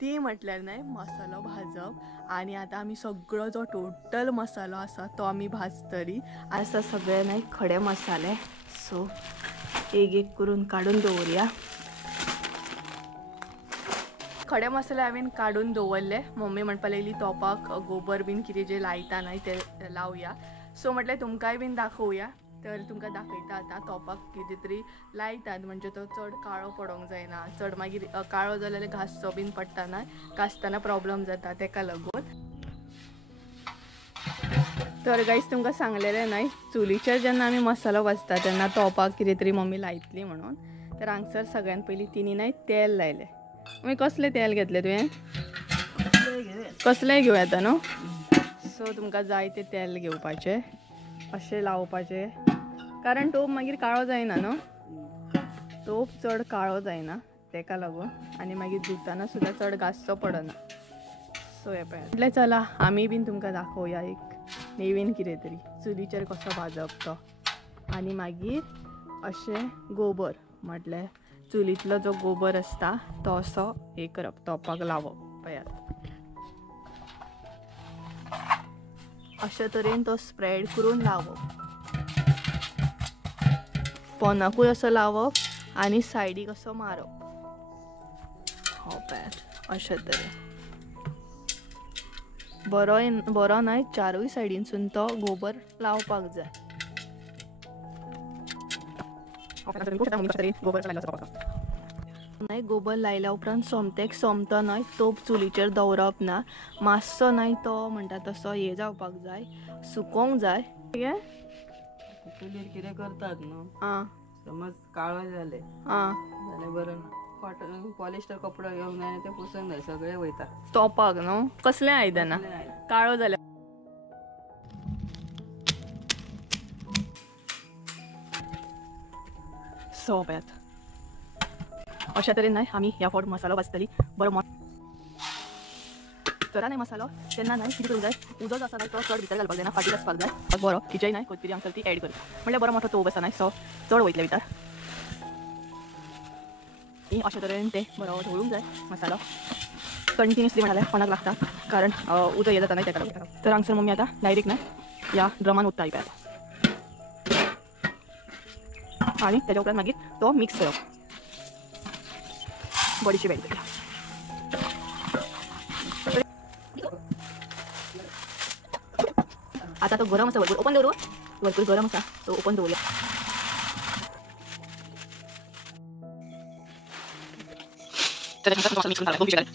ती म्हटल्यार नाही मसालो भाजप आणि आता आम्ही सगळो जो टोटल मसालो असा तो आम्ही भाजतली. असं सगळे नाही खडे मसाले सो एक एक करून काढून दवरूया. खडे मसाले हांवें काढून दवरले. मम्मी म्हणपा लागली तोपाक गोबर बीन कितें जे लायता न्हय ते लावया. सो म्हटलें तुमकांय बीन दाखोवया. तर तुमकां दाखयता आतां तोपाक कितें तरी लायतात म्हणजे तो चड काळो पडोंक जायना. चड मागीर काळो जाल्यार घासचो बीन पडटा न्हय, घासतना प्रॉब्लेम जाता तेका लागून. तर गाईस तुमकां सांगलेलें न्हय चुलीचेर जेन्ना आमी मसालो भाजता तेन्ना तोपाक कितें तरी मम्मी लायतली म्हणून. तर हांगसर सगळ्यान पयलीं तिणी न्हय तेल लायलें. कसलें तेल घेतलें तुवें? कसलेंय घेवं येता न्हू. सो तुमकां जाय तें तेल घेवपाचें, अशें लावपाचें कारण तोप मागीर काळो जायना न्हू. तोप चड काळो जायना तेका लागून आनी मागीर धुताना सुद्दां चड घासचो पडना. सो हे पळय म्हटलें चला आमी बीन तुमकां दाखोवया एक नवीन कितें तरी चुलीचेर कसो भाजप तो. आनी मागीर अशें गोबर म्हटल्यार चुलींतलो जो गोबर आसता तो असो हे करप तोपाक लावप. पळयात अशे तरेन तो स्प्रेड करून लावप. पोंदाकूय असो लावप आनी सायडीक असो मारप. हो पळयात अशे तरेन बरो न्हय चारूय सायडीनसून तो गोबर लावपाक जाय. न्हय गोबर लायल्या उपरांत सोमतेक सोमतो न्हय तोप चुलीचेर दवरप ना. मातसो न्हय तो म्हणटा तसो हे जावपाक जाय, सुकोवंक जाय. चुलीर कितें करतात न्हू, समज काळो जाले जाल्यार बरं ना. कॉटन पॉलिस्टर कपडो घेवंक जाय आनी ते पुसूंक जाय, सगळे वयता तोपाक न्हू. कसलें आयदनां काळो जाल्यार सो पळयात अशा तरेन न्हय आमी ह्या फावट मसालो भाजतली. बरो चरा न्हय मसालो तेन्ना न्हय कितें करूंक जाय, उजो जो आसा न्हय तो चड भितर घालपाक जायना, फाटीर आसपाक जाय. बरो खिचय न्हय कोथमिरी हांगसर ती एड करता म्हणल्यार बरो मोठो तोप आसा न्हय सो चड वयतले भितर. अशे तरेन ते बरो ढवळूंक जाय मसालो. कंटिन्युअसली म्हणाल्यार कोणाक लागता कारण उजो हे जाता न्हय तेका लागून. तर हांगसर मम्मी आतां डायरेक्ट न्हय ह्या ड्रमान ओतता आयता आनी तेच्या उपरांत मागीर तो मिक्स करप. बडीशी वेळ करया. आता तो गरम आसा भरपूर. ओपन दवरू भरपूर गरम आसा सो ओपन दवरूया. तर मिक्स करून